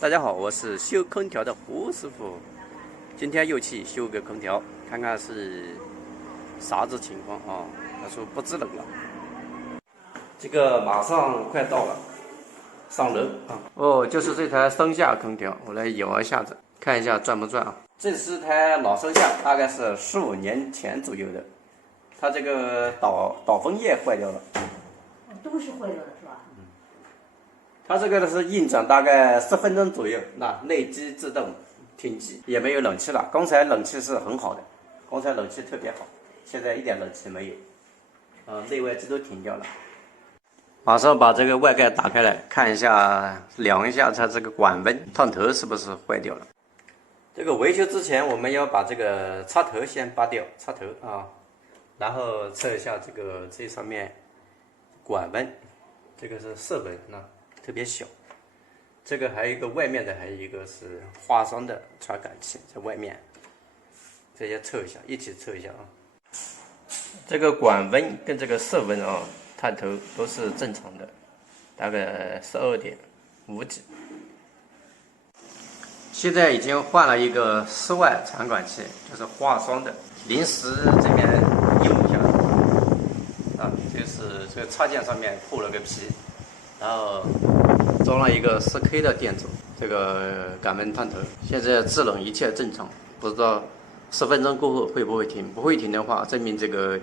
大家好，我是修空调的胡师傅，今天又去修个空调，看看是啥子情况啊？他说不制冷了，这个马上快到了，上楼啊！哦，就是这台升下空调，我来摇一下子，看一下转不转啊？这是台老升下，大概是15年前左右的，它这个导风叶坏掉了。都是坏掉的是吧？它这个呢是运转大概10分钟左右，那内机自动停机，也没有冷气了。刚才冷气是很好的，刚才冷气特别好，现在一点冷气没有，内外机都停掉了。马上把这个外盖打开来看一下，量一下它这个管温探头是不是坏掉了。这个维修之前，我们要把这个插头先拔掉，插头啊，然后测一下这上面管温，这个是色温啊。特别小，这个还有一个外面的，还有一个是花霜的传感器在外面，这些测一下，一起测一下啊。这个管温跟这个色温啊，探头都是正常的，大概12.5几。现在已经换了一个室外传感器，就是花霜的，临时这边用一下啊，就是这个插件上面铺了个皮。然后装了一个4K 的电阻，这个感温探头，现在制冷一切正常，不知道10分钟过后会不会停？不会停的话，证明这个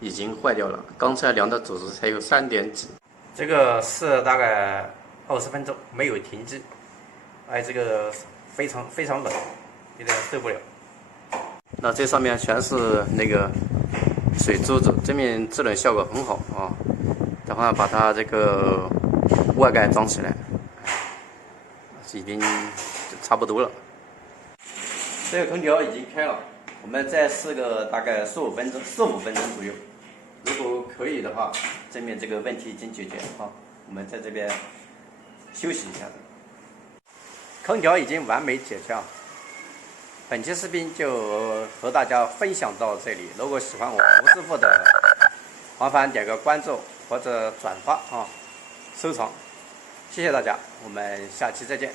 已经坏掉了。刚才量的阻值才有3点几，这个是大概20分钟没有停机，哎，这个非常冷，有点受不了。那这上面全是那个水珠子，这面制冷效果很好啊。等会把它这个外盖装起来，已经差不多了。这个空调已经开了，我们再试个大概15分钟左右。如果可以的话，证明这个问题已经解决啊。我们在这边休息一下。空调已经完美解决啊。本期视频就和大家分享到这里。如果喜欢我胡师傅的，麻烦点个关注或者转发啊，收藏，谢谢大家，我们下期再见。